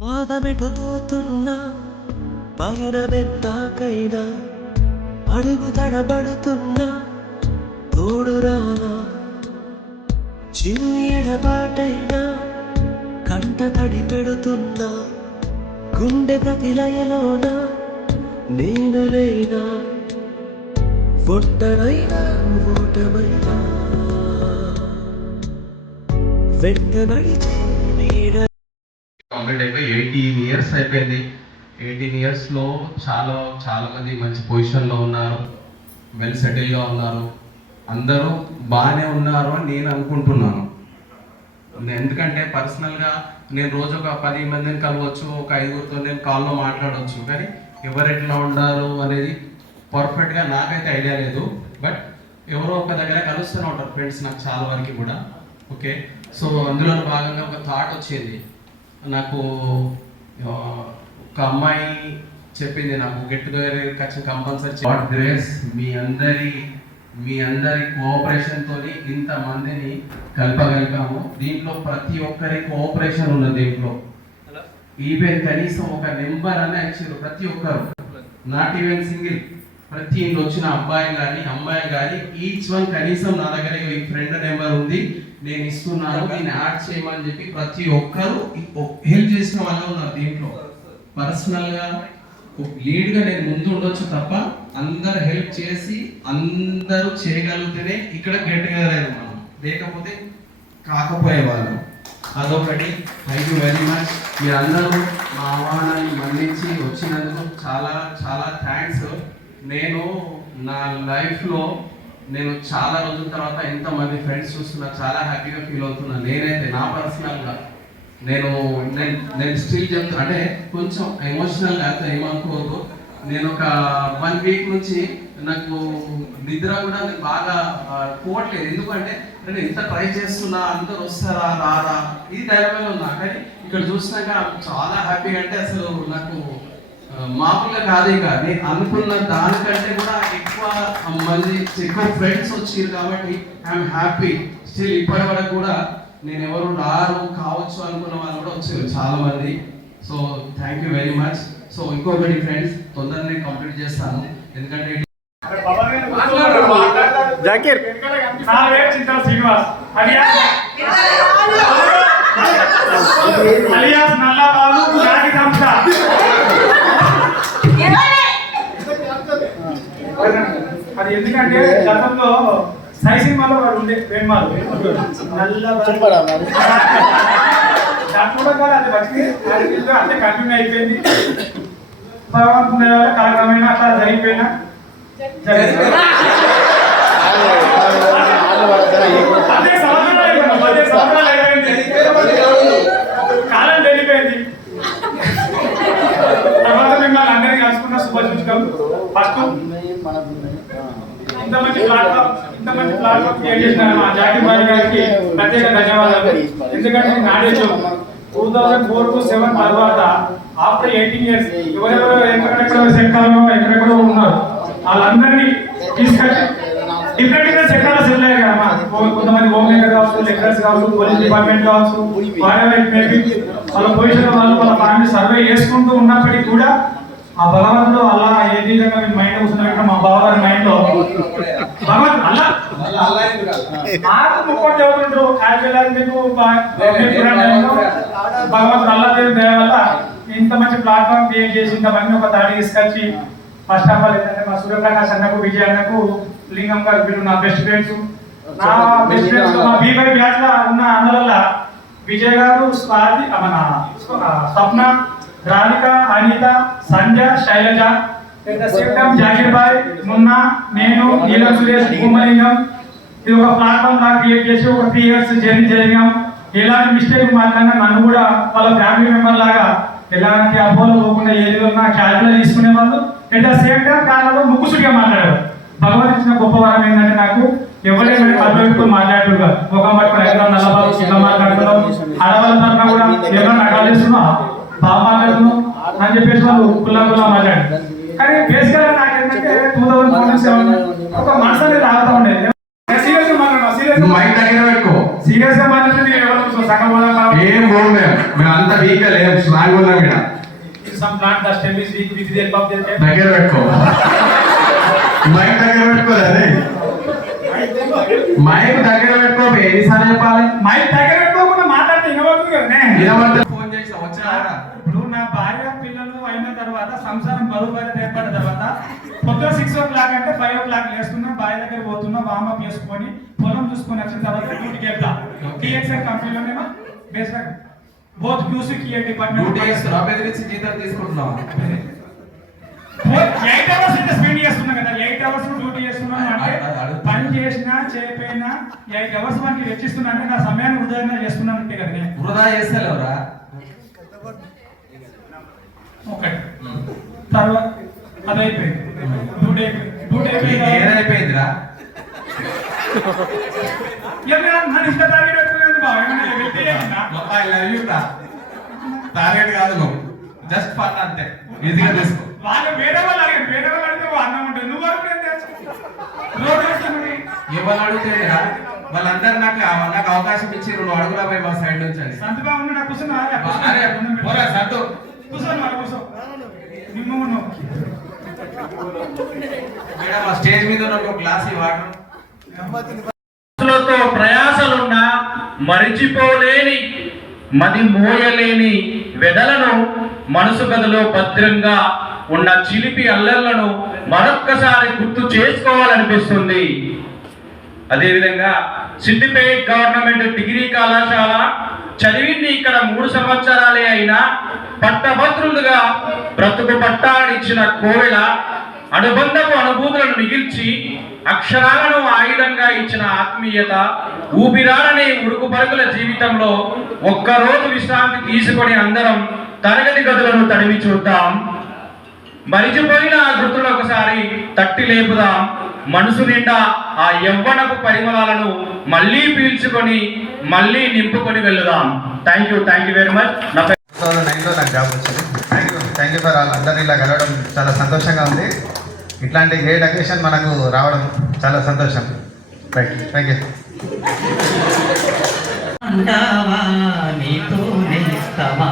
పాదమెటుతున్నా పయనమెత్తాకైనా అడుగు తడబడుతున్నా తోడురానా చిన్ని ఎడబాటైనా కంట తడి పెడుతున్నా గుండె ప్రతిలయలోన నేను లేనా ఒంటరైనా ఓటమైనా వెంట నడిచే నీడ కంప్లీట్ అయిపోయి 18 ఇయర్స్ అయిపోయింది. 18 ఇయర్స్లో చాలా మంది మంచి పొజిషన్లో ఉన్నారు, వెల్ సెటిల్గా ఉన్నారు, అందరూ బాగానే ఉన్నారు అని నేను అనుకుంటున్నాను. ఎందుకంటే పర్సనల్గా నేను రోజు ఒక 10 మందిని కలవచ్చు, ఒక 5గురితో నేను కాల్లో మాట్లాడవచ్చు, కానీ ఎవరు ఎట్లా ఉన్నారు అనేది పర్ఫెక్ట్గా నాకైతే ఐడియా లేదు. బట్ ఎవరో ఒక దగ్గర కలుస్తూనే ఉంటారు ఫ్రెండ్స్ నాకు చాలా వరకు కూడా. ఓకే, సో అందులో భాగంగా ఒక థాట్ వచ్చింది నాకు. ఒక అమ్మాయి చెప్పింది నాకు గెట్ టుగెదర్ ఖచ్చితంగా కంపల్సరీ. గాడ్ గ్రేస్ మీ అందరి కోఆపరేషన్తో ఇంతమందిని కలపగలిగాము. దీంట్లో ప్రతి ఒక్కరి కోఆపరేషన్ ఉన్నది. దీంట్లో ఈవెన్ కనీసం ఒక నెంబర్ అనే ఇచ్చారు ప్రతి ఒక్కరు, నాట్ ఈవెన్ సింగిల్. ప్రతి ఇంట్లో వచ్చిన అబ్బాయి కానీ అమ్మాయి కానీ ఈచ్ వన్ కనీసం నా దగ్గర ఈ ఫ్రెండ్ నెంబర్ ఉంది నేను ఇస్తున్నాను దీన్ని యాడ్ చేయమని చెప్పి ప్రతి ఒక్కరు హెల్ప్ చేసిన వాళ్ళు ఉన్నారు. దీంట్లో పర్సనల్గా లీడ్గా నేను ముందు ఉండొచ్చు తప్ప అందరు హెల్ప్ చేసి అందరూ చేయగలిగితేనే ఇక్కడ గెట్ టుగెదర్ అయ్యారు. మనం లేకపోతే కాకపోయేవాళ్ళు. అదొకటి. Thank you very much. మీరందరూ మా ఆహ్వానాన్ని మన్నించి వచ్చినందుకు చాలా చాలా థ్యాంక్స్. నేను నా లైఫ్లో నేను చాలా రోజుల తర్వాత ఎంతమంది ఫ్రెండ్స్ చూస్తున్నా చాలా హ్యాపీగా ఫీల్ అవుతున్నా. నేనైతే నా పర్సనల్గా నేను స్టిల్ చెప్తా, అంటే కొంచెం ఎమోషనల్గా అయితే ఏమనుకోవద్దు. నేను ఒక 1 వీక్ నుంచి నాకు నిద్ర కూడా బాగా పోవట్లేదు. ఎందుకంటే నేను ఎంత ట్రై చేస్తున్నా అందరు వస్తారా రారా ఈ ధైర్యంలో ఉన్నా, కానీ ఇక్కడ చూసినాక చాలా హ్యాపీగా. అంటే అసలు నాకు మామూలుగా కాదు, ఇక నేను అనుకున్న దానికంటే కూడా ఎక్కువ ఫ్రెండ్స్ వచ్చారు కాబట్టి ఐఎమ్ హ్యాపీ. స్టిల్ ఇప్పటి వరకు కూడా నేను ఎవరు రారు కావచ్చు అనుకున్న వాళ్ళు కూడా వచ్చారు చాలా మంది. So thank you very much. So ఇంకొకటి ఫ్రెండ్స్, తొందరనే కంప్లీట్ చేస్తాను ఎందుకంటే జాకీర్ శ్రీనివాస్ అలియాస్ నల్లా బాబు జాకి సంస్థ. అది ఎందుకంటే గతంలో సై సినిమాలో వాడు ఉండే ప్రేమాలు దాంట్లో అది వచ్చి అంటే కంటిన్యూ అయిపోయింది. భగవంతుని కాలక్రమేణా అట్లా జరిగిపోయినా కాలం వెళ్ళిపోయింది. తర్వాత మిమ్మల్ని అందరినీ కలుసుకున్న శుభసూచకం. ఫస్ట్ ఇంత మంచి ప్లాట్ఫామ్ క్రియేట్ చేసిన మా జాకీర్ భాయ్ గారికి ప్రత్యేక ధన్యవాదాలు. ఎందుకంటే నాడేలో 2004 to 2007 తర్వాత ఆఫ్టర్ 18 ఇయర్స్ ఎవరెవరో ఎక్కడెక్కడో సెక్టార్లో ఎక్కడెక్కడో ఉన్నారు వాళ్ళందరినీ తీసుకొచ్చి డిఫరెంట్ సెక్టార్లో సెటిల్ అయ్యారు కదా. కొంతమంది హోమ్ మేకర్ కావచ్చు, లెక్చరర్స్ కావచ్చు, పోలీస్ డిపార్ట్మెంట్ కావచ్చు, వాళ్ళ పొజిషన్ వాళ్ళ ఫ్యామిలీ సర్వే చేసుకుంటూ ఉన్నప్పటికీ కూడా ఆ భగవంతుడు అలా ఏ విధంగా మీ మైండ్ కూర్చున్న మా బావగారి మైండ్ లో భగవంతుడు అల్లా నాకు ముక్కోటి చదువుతుంటారు. యాక్చువల్ మీకు భగవంతుడు అల్లా దేవుని దయ వల్ల ఇంత మంచి ప్లాట్ఫామ్ క్రియేట్ చేసి ఇంతమంది ఒక తాడి తీసుకొచ్చి ఫస్ట్ ఆఫ్ ఆల్ ఏంటంటే మా సూర్యప్రకాష్ అన్నకు, విజయ్ అన్నకు, లింగం గారు వీళ్ళు నా బెస్ట్ ఫ్రెండ్స్. నా బెస్ట్ ఫ్రెండ్స్ మా B5 బ్యాచ్ లో ఉన్న అందువల్ల విజయ్ గారు, స్వాతి, మన స్వప్న, రాధిక, అనిత, సంజయ్, శైలజ, జాకీర్ భాయ్, మున్నా, నేను, నీలం సురేష్, భూమలింగం. ఇది ఒక ప్లాట్ఫామ్ లా క్రియేట్ చేసి ఒక 3 ఇయర్స్ జర్నీ జరిగాం. ఎలాంటి మిస్టేక్ మాట్లాడినా నన్ను కూడా వాళ్ళ ఫ్యామిలీ మెంబర్ లాగా ఎలాంటి అపోలో పోకుండా ఏది ఉన్నా క్యాల్కులేట్ తీసుకునే వాళ్ళు. ఎట్ ద సేమ్ టైం కాలంలో ముక్కుసుడిగా మాట్లాడారు. భగవంతు ఇచ్చిన గొప్ప వరం ఏంటంటే నాకు ఎవరైనా కళ్ళతో మాట్లాడారు కాదు. ముఖం పట్టుకుని ఎక్కడ నల్లబాబు ఇలా మాట్లాడుతున్నాం, ఆడవాళ్ళ తరఫున కూడా ఎవరైనా అక్కడ చేస్తున్నావు బాగా మాట్లాడుతున్నావు అని చెప్పేసి వాళ్ళు కుల్లా మాట్లాడారు. కానీ బేసిక్ గా నాకు ఏంటంటే 2007 ఒక మనసు అనేది రాగుతూ ఉండేది. సీరియస్ గా మాట్లాడితే ఎవరు సగం ఏం పోం మేము అంత వీక్ లేం స్ట్రాంగ్ ఉన్నాం ఇక్కడ some plant the stem is week with the help of the దగ్గర పెట్టుకో మైక్ దగ్గర పెట్టుకోలే మైక్ దగ్గర పెట్టుకో ఎన్నిసార్లు చెప్పాలి మైక్ దగ్గర పెట్టుకోకుండా మాట్లాడితే వినబడుతుంది కదా వినబడితే ఫోన్ చేసి వచ్చా ఇప్పుడు నా భార్య పిల్లలు అయిన తర్వాత సంసారం బరువు ఏర్పడిన తర్వాత పొద్దున 6 o'clock అంటే 5 o'clock లేస్తున్నా భార్య దగ్గర పోతున్నా వామప్ చేసుకొని పొలం చూసుకొని వచ్చిన తర్వాత డ్యూటీకి వెళ్తా టీఎక్స్ఐ కంపెనీలోనేమో బేస్ బోత్ క్యూసీ కియే డిపార్ట్మెంట్ డ్యూటీ చేస్తున్నా బెదిరించి జీతం తీసుకుంటున్నావా 8 hours అయితే స్పెండ్ చేస్తున్నా కదా 8 hours డ్యూటీ చేస్తున్నాను అంటే పని చేసినా చేయకపోయినా 8 hours మనకి వెచ్చిస్తున్నా అంటే నా సమయాన్ని వృధాగా చేస్తున్నాను అంటే కదా నేను వృధా చేస్తలేవురా ఓకే తర్వాత అది అయిపోయింది డ్యూటీ ఏదైపోయిందిరా నన్ను ఇష్ట టార్గెట్ పెట్టుకునేది బాగా ఐ లవ్ యూ రా టార్గెట్ కాదు నువ్వు జస్ట్ ఫన్ అంతే ఈజీగా తీసుకో వాళ్ళు వేరే వాళ్ళు అడిగితే అన్నం ఉంటుంది నువ్వు అడుగుతుంది ఎవరు అడుగుతుందిరా వాళ్ళందరూ నాకు అవకాశం ఇచ్చి నువ్వు అడుగురా పోయి మా సైడ్ నుంచి అని సంతగా ఉన్న నాకు కూర్చున్నా అరే పోరా సంతు కూర్చో నిమ్మ మా స్టేజ్ మీద ఉన్న ఒక గ్లాస్ వాటర్ ప్రయాసలున్నా మరిచిపోలేని మది మోయలేని వెదలను మనసు గదిలో భద్రంగా ఉన్న చిలిపి అల్లర్లను మరొక్కసారి గుర్తు చేసుకోవాలనిపిస్తుంది. అదేవిధంగా సిద్దిపేట్ గవర్నమెంట్ డిగ్రీ కళాశాల చదివింది ఇక్కడ 3 సంవత్సరాలే అయినా పట్టభద్రులుగా బ్రతుకు పట్టాడిచ్చిన కోవెల అనుబంధపు అనుభూతులను మిగిల్చి అక్షరాలను ఆయుధంగా ఇచ్చిన ఆత్మీయత ఊపిరాడనే ఉడుకు పరుగుల జీవితంలో ఒక్కరోజు విశ్రాంతి తీసుకొని అందరం తరగతి గదులను తడివి చూద్దాం. మరిచిపోయిన ఆ గుర్తులు ఒకసారి తట్టి లేపుదాం. మనసు నిండా ఆ యవ్వనపు పరిమళాలను మళ్ళీ పీల్చుకొని మళ్ళీ నింపుకొని వెళ్దాం. Thank you very much. 2009లో నాకు జాబ్ వచ్చింది. Thank you for all. అందరినీ ఇలా కలవడం చాలా సంతోషంగా ఉంది. ఇట్లాంటి గ్రేట్ అకేషన్ మనకు రావడం చాలా సంతోషం. Right, thank you. అంటావా నీతో నేస్తమా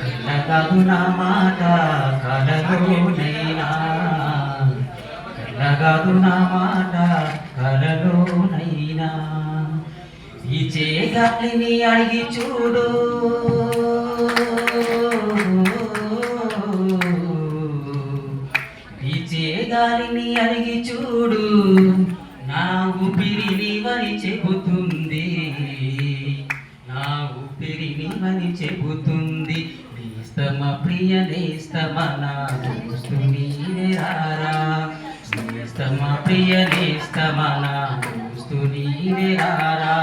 కళ్ళగదు నా మాట కలలోనైనా కళ్ళగదు నా మాట కలలోనైనా ఈ చేగాలిని అడిగి చూడు ఈ చేగాలిని అడిగి చూడు నా ఊపిరిని వని చెబుతుంది నా ఊపిరిని వని చెబుతుంది నేస్తమ ప్రియ నేస్తమ నా దోస్తు నీవే రారా నేస్తమ ప్రియ నేస్తమ నా దోస్తు నీవే రారా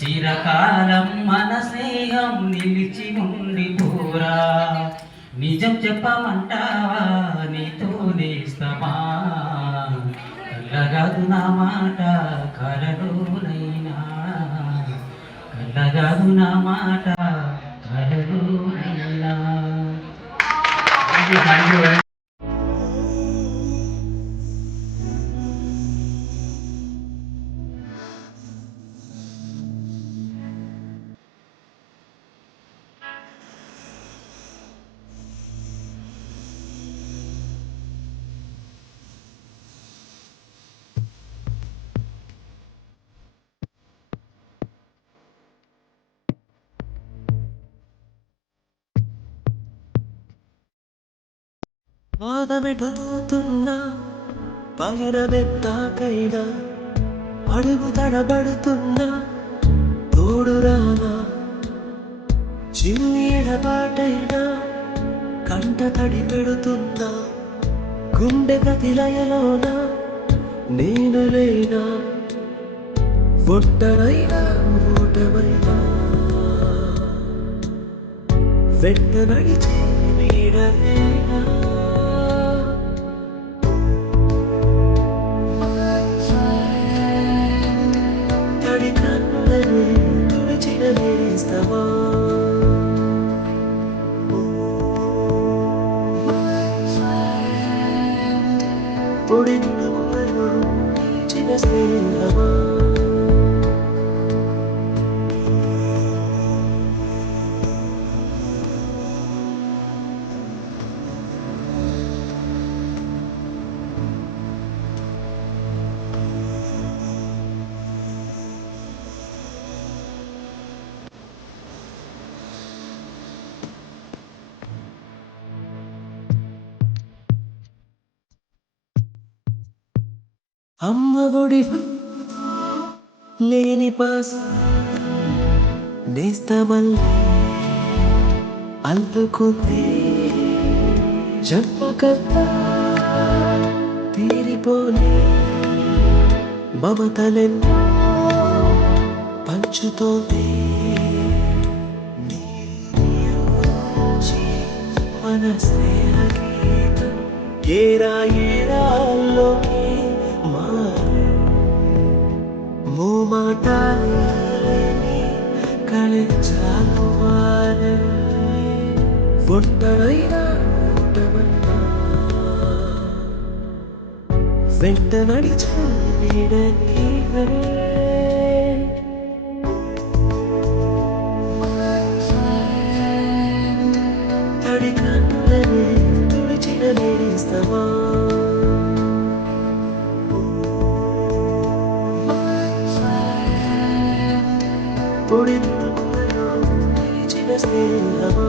చిరకాలం మన స్నేహం నిలిచి ఉండిపోరా నిజం చెప్పమంటావా నీతో నేస్తమా కళ్ళగదు నా మాట కలలోనైనా కళ్ళగదు నా మాట కలలోనైనా. వాదమెడుతున్నా పగరవెత్తాకైనా అడుగు తడబడుతున్నా తోడురానా చిన్ని ఎడబాటైనా కంట తడి పెడుతున్నా గుండె ప్రతిలయలోన నేను లేనా ఒట్టనైనా ఓటమైనా వెంట నడిచే నీడలేనా తడి కన్నులని తుడిచిన నేస్తమా పొడి నిలువలు నిలిచిన స్నేహమా అమ్మ ఒడి లేని పాస నేస్తమల్లే అందుకుంది జన్మకంతా తీరిపోలే మమతలెన్నో పంచుతోంది మన స్నేహ గీతం ఏరాల్లో మూమాటాలని కలిచాలు ఒంటరైనా ఉండమన్నా వెంట నడిచే నీడనీవే తడి కన్నులనే తుడిచిన నేస్తమా పొడి తుడుకులలో నిలిచిన స్నేహమా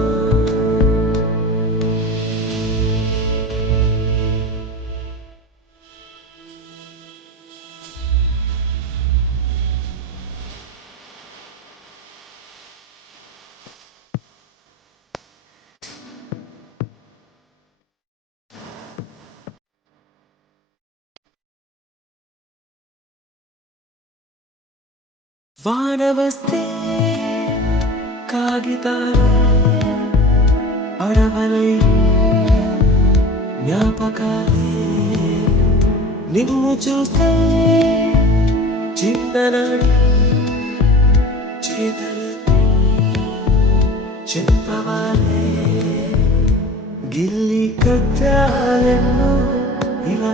వాన వస్తే కాగితాలు అడవలై జ్ఞాపకాలే నిన్ను చూస్తే చిన్ననాడు చేతలు చెప్పవాలే గిల్లి కట్టాలెన్నో ఇలా